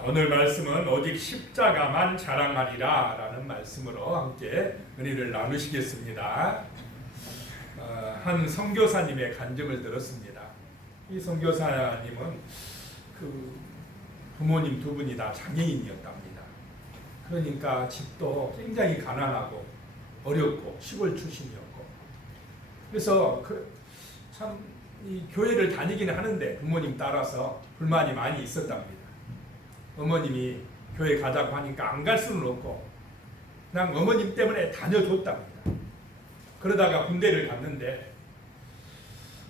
오늘 말씀은 오직 십자가만 자랑하리라 라는 말씀으로 함께 은혜를 나누시겠습니다. 한 선교사님의 간증을 들었습니다. 이 선교사님은 그 부모님 두 분이 다 장애인이었답니다. 그러니까 집도 굉장히 가난하고 어렵고 시골 출신이었고, 그래서 참 이 교회를 다니기는 하는데 부모님 따라서 불만이 많이 있었답니다. 어머님이 교회 가자고 하니까 안 갈 수는 없고 그냥 어머님 때문에 다녀줬답니다. 그러다가 군대를 갔는데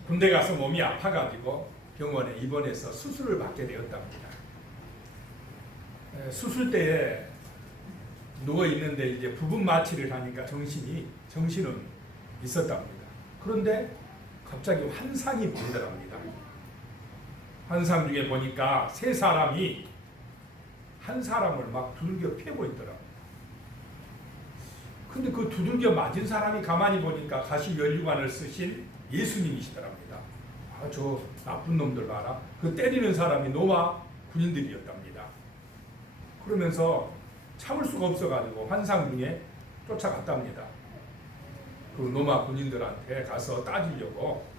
군대 가서 몸이 아파가지고 병원에 입원해서 수술을 받게 되었답니다. 수술 때에 누워 있는데 이제 부분 마취를 하니까 정신은 있었답니다. 그런데 갑자기 환상이 보이더랍니다. 환상 중에 보니까 세 사람이 한 사람을 막 두들겨 패고 있더라고요. 근데 그 두들겨 맞은 사람이 가만히 보니까 가시면류관을 쓰신 예수님이시더랍니다. 아, 저 나쁜 놈들 봐라. 그 때리는 사람이 노마 군인들이었답니다. 그러면서 참을 수가 없어가지고 환상 중에 쫓아갔답니다. 그 노마 군인들한테 가서 따지려고,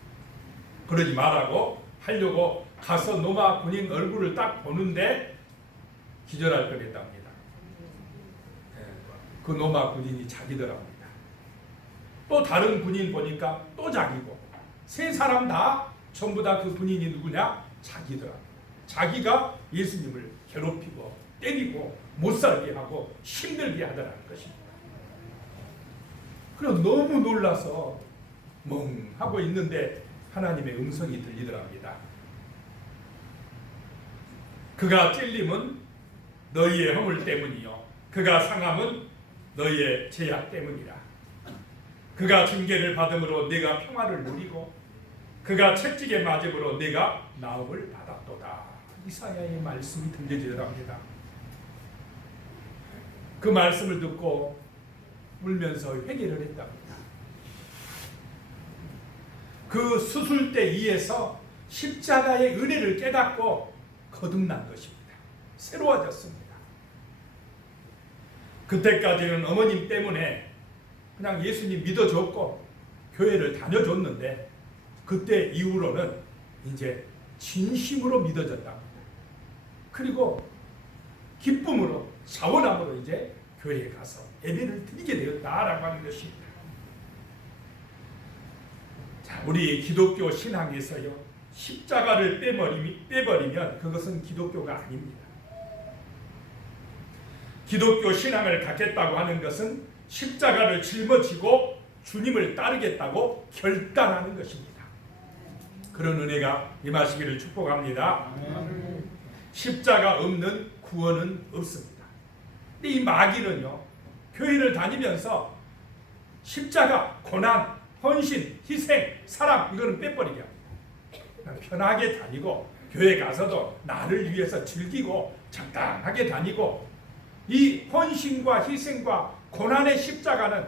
그러지 말라고 하려고 가서 노마 군인 얼굴을 딱 보는데 기절할 뻔했답니다. 그 노마 군인이 자기더랍니다. 또 다른 군인 보니까 또 자기고, 세 사람 다 전부 다 그 군인이 누구냐? 자기더랍니다. 자기가 예수님을 괴롭히고 때리고 못살게 하고 힘들게 하더라는 것입니다. 그래서 너무 놀라서 멍하고 있는데 하나님의 음성이 들리더랍니다. 그가 찔림은 너희의 허물 때문이요, 그가 상함은 너희의 죄악 때문이라. 그가 징계를 받음으로 네가 평화를 누리고 그가 채찍에 맞음으로 네가 나음을 받았도다. 이사야의 말씀이 들려지더랍니다. 그 말씀을 듣고 울면서 회개를 했답니다. 그 수술 때 이에서 십자가의 은혜를 깨닫고 거듭난 것입니다. 새로워졌습니다. 그때까지는 어머님 때문에 그냥 예수님 믿어줬고 교회를 다녀줬는데, 그때 이후로는 이제 진심으로 믿어졌답니다. 그리고 기쁨으로 자원함으로 이제 교회에 가서 예배를 드리게 되었다라고 하는 것입니다. 자, 우리 기독교 신앙에서요, 십자가를 빼버리면 그것은 기독교가 아닙니다. 기독교 신앙을 갖겠다고 하는 것은 십자가를 짊어지고 주님을 따르겠다고 결단하는 것입니다. 그런 은혜가 임하시기를 축복합니다. 십자가 없는 구원은 없습니다. 근데 이 마귀는요, 교회를 다니면서 십자가, 고난, 헌신, 희생, 사랑, 이거는 빼버리게 합니다. 편하게 다니고 교회 가서도 나를 위해서 즐기고 적당하게 다니고, 이 헌신과 희생과 고난의 십자가는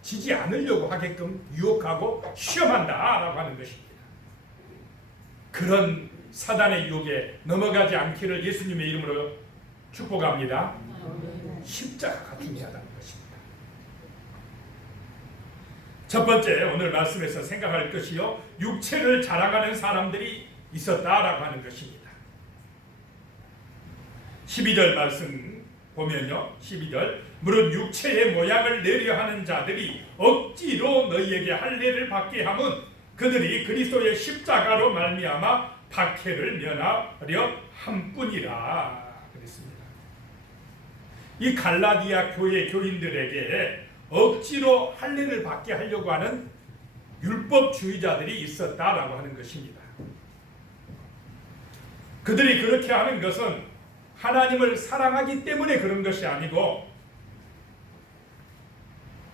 지지 않으려고 하게끔 유혹하고 시험한다라고 하는 것입니다. 그런 사단의 유혹에 넘어가지 않기를 예수님의 이름으로 축복합니다. 십자가가 중요하다는 것입니다. 첫 번째, 오늘 말씀에서 생각할 것이요, 육체를 자랑하는 사람들이 있었다라고 하는 것입니다. 12절 말씀 보면요, 12절, 무릇 육체의 모양을 내려 하는 자들이 억지로 너희에게 할례를 받게 함은 그들이 그리스도의 십자가로 말미암아 박해를 면하려 함뿐이라 그랬습니다. 이 갈라디아 교회 교인들에게 억지로 할례를 받게 하려고 하는 율법주의자들이 있었다라고 하는 것입니다. 그들이 그렇게 하는 것은 하나님을 사랑하기 때문에 그런 것이 아니고,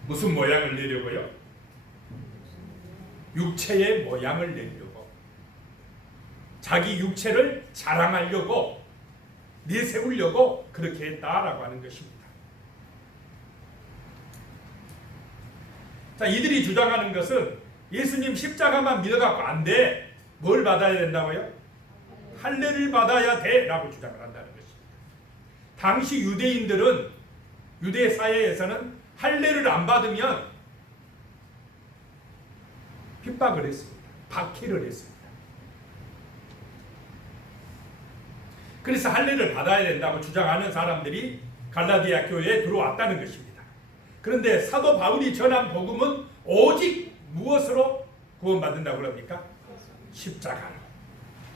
무슨 모양을 내려고요? 육체의 모양을 내려고, 자기 육체를 자랑하려고, 내세우려고 그렇게 했다라고 하는 것입니다. 자, 이들이 주장하는 것은 예수님 십자가만 믿어갖고 안 돼. 뭘 받아야 된다고요? 할례를 받아야 돼 라고 주장을 한다는 것입니다. 당시 유대인들은 유대 사회에서는 할례를 안 받으면 핍박을 했습니다. 박해를 했습니다. 그래서 할례를 받아야 된다고 주장하는 사람들이 갈라디아 교회에 들어왔다는 것입니다. 그런데 사도 바울이 전한 복음은 오직 무엇으로 구원받는다고 그럽니까? 십자가로.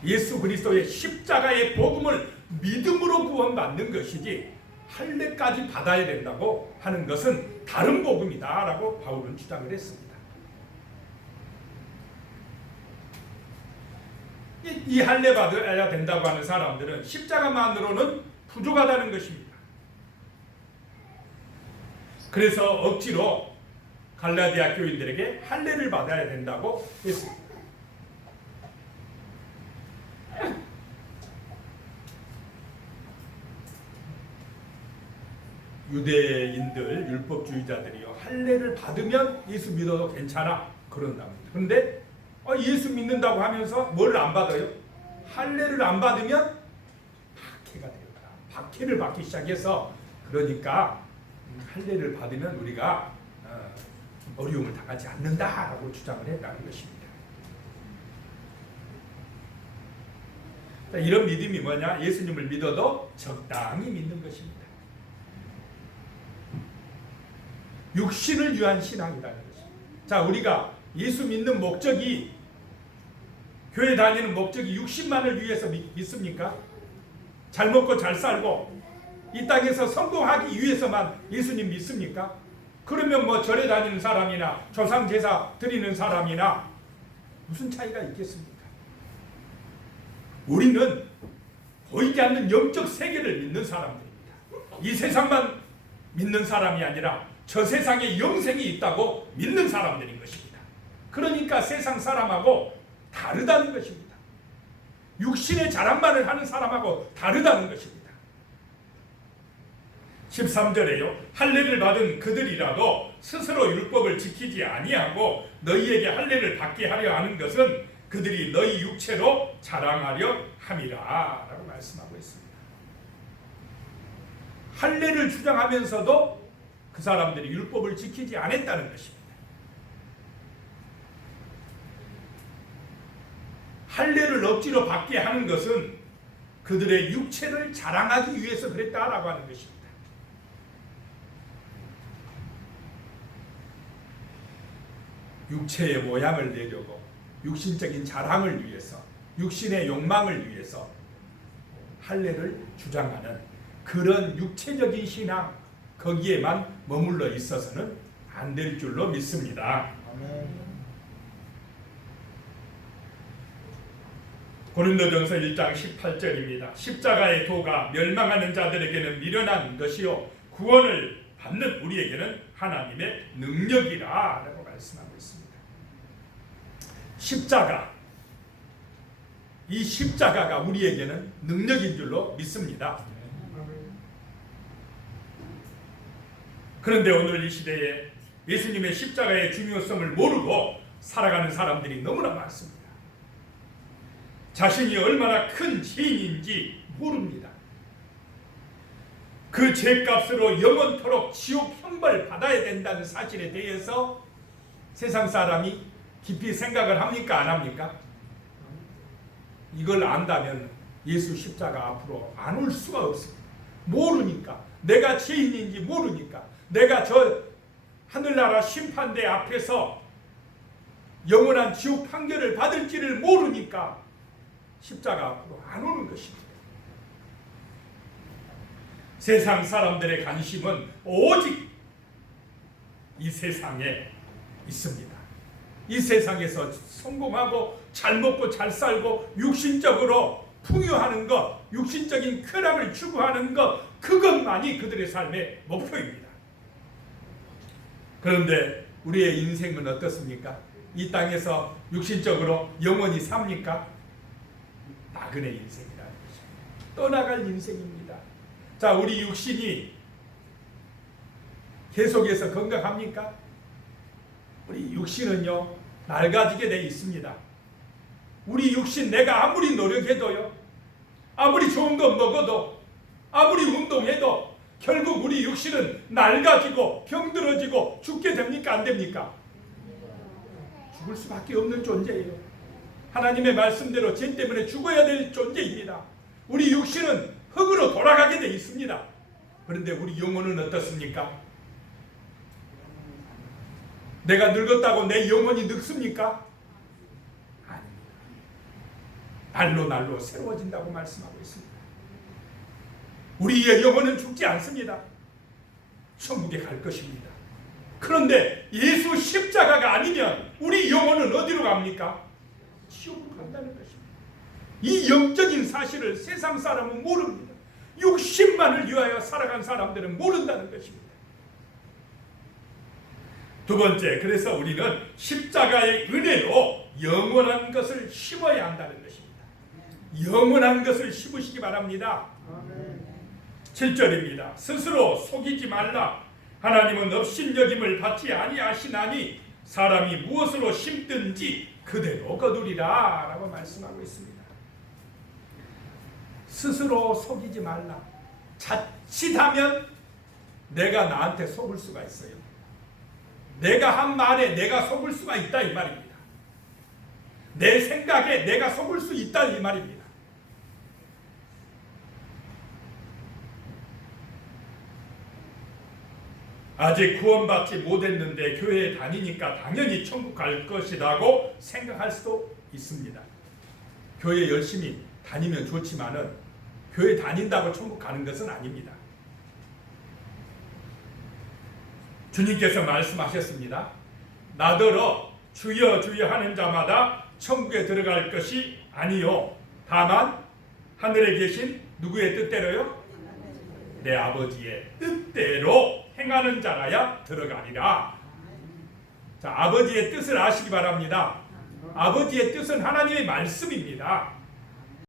예수 그리스도의 십자가의 복음을 믿음으로 구원받는 것이지 할례까지 받아야 된다고 하는 것은 다른 복음이다 라고 바울은 주장을 했습니다. 이 할례 받아야 된다고 하는 사람들은 십자가만으로는 부족하다는 것입니다. 그래서 억지로 갈라디아 교인들에게 할례를 받아야 된다고 했습니다. 유대인들 율법주의자들이요 할례를 받으면 예수 믿어도 괜찮아 그런답니다. 그런데 예수 믿는다고 하면서 뭘 안 받아요? 할례를 안 받으면 박해가 되었다. 박해를 받기 시작해서 그러니까 할례를 받으면 우리가 어려움을 당하지 않는다라고 주장을 했다는 것입니다. 이런 믿음이 뭐냐? 예수님을 믿어도 적당히 믿는 것입니다. 육신을 위한 신앙이라는 것입니다. 자, 우리가 예수 믿는 목적이 교회 다니는 목적이 육신만을 위해서 믿습니까? 잘 먹고 잘 살고 이 땅에서 성공하기 위해서만 예수님 믿습니까? 그러면 뭐 절에 다니는 사람이나 조상 제사 드리는 사람이나 무슨 차이가 있겠습니까? 우리는 보이지 않는 영적 세계를 믿는 사람들입니다. 이 세상만 믿는 사람이 아니라 저 세상에 영생이 있다고 믿는 사람들인 것입니다. 그러니까 세상 사람하고 다르다는 것입니다. 육신의 자랑만을 하는 사람하고 다르다는 것입니다. 13절에요. 할례를 받은 그들이라도 스스로 율법을 지키지 아니하고 너희에게 할례를 받게 하려 하는 것은 그들이 너희 육체로 자랑하려 함이라 라고 말씀하고 있습니다. 할례를 주장하면서도 그 사람들이 율법을 지키지 않았다는 것입니다. 할례를 억지로 받게 하는 것은 그들의 육체를 자랑하기 위해서 그랬다라고 하는 것입니다. 육체의 모양을 내려고 육신적인 자랑을 위해서 육신의 욕망을 위해서 할례를 주장하는 그런 육체적인 신앙 거기에만 머물러 있어서는 안 될 줄로 믿습니다. 고린도전서 1장 18절입니다. 십자가의 도가 멸망하는 자들에게는 미련한 것이요 구원을 받는 우리에게는 하나님의 능력이라 라고 말씀하고 있습니다. 십자가, 이 십자가가 우리에게는 능력인 줄로 믿습니다. 그런데 오늘 이 시대에 예수님의 십자가의 중요성을 모르고 살아가는 사람들이 너무나 많습니다. 자신이 얼마나 큰 죄인인지 모릅니다. 그 죄값으로 영원토록 지옥 형벌 받아야 된다는 사실에 대해서 세상 사람이 깊이 생각을 합니까? 안 합니까? 이걸 안다면 예수 십자가 앞으로 안 올 수가 없습니다. 모르니까, 내가 죄인인지 모르니까, 내가 저 하늘나라 심판대 앞에서 영원한 지옥 판결을 받을지를 모르니까 십자가 앞으로 안 오는 것입니다. 세상 사람들의 관심은 오직 이 세상에 있습니다. 이 세상에서 성공하고 잘 먹고 잘 살고 육신적으로 풍요하는 것, 육신적인 쾌락을 추구하는 것, 그것만이 그들의 삶의 목표입니다. 그런데 우리의 인생은 어떻습니까? 이 땅에서 육신적으로 영원히 삽니까? 나그네 인생이라는 것입니다. 떠나갈 인생입니다. 자, 우리 육신이 계속해서 건강합니까? 우리 육신은요 낡아지게 돼 있습니다. 우리 육신 내가 아무리 노력해도요, 아무리 좋은 거 먹어도 아무리 운동해도 결국 우리 육신은 낡아지고 병들어지고 죽게 됩니까? 안 됩니까? 죽을 수밖에 없는 존재예요. 하나님의 말씀대로 죄 때문에 죽어야 될 존재입니다. 우리 육신은 흙으로 돌아가게 돼 있습니다. 그런데 우리 영혼은 어떻습니까? 내가 늙었다고 내 영혼이 늙습니까? 아닙니다. 날로 날로 새로워진다고 말씀하고 있습니다. 우리의 영혼은 죽지 않습니다. 천국에 갈 것입니다. 그런데 예수 십자가가 아니면 우리 영혼은 어디로 갑니까? 지옥으로 간다는 것입니다. 이 영적인 사실을 세상 사람은 모릅니다. 육신만을 위하여 살아간 사람들은 모른다는 것입니다. 두 번째, 그래서 우리는 십자가의 은혜로 영원한 것을 심어야 한다는 것입니다. 영원한 것을 심으시기 바랍니다. 7절입니다. 스스로 속이지 말라. 하나님은 업신여김을 받지 아니하시나니 사람이 무엇으로 심든지 그대로 거두리라 라고 말씀하고 있습니다. 스스로 속이지 말라. 자칫하면 내가 나한테 속을 수가 있어요. 내가 한 말에 내가 속을 수가 있다 이 말입니다. 내 생각에 내가 속을 수 있다 이 말입니다. 아직 구원받지 못했는데 교회에 다니니까 당연히 천국 갈 것이라고 생각할 수도 있습니다. 교회 열심히 다니면 좋지만은 교회 다닌다고 천국 가는 것은 아닙니다. 주님께서 말씀하셨습니다. 나더러 주여 주여 하는 자마다 천국에 들어갈 것이 아니요 다만 하늘에 계신 누구의 뜻대로요? 내 아버지의 뜻대로 행하는 자라야 들어가리라. 자, 아버지의 뜻을 아시기 바랍니다. 아버지의 뜻은 하나님의 말씀입니다.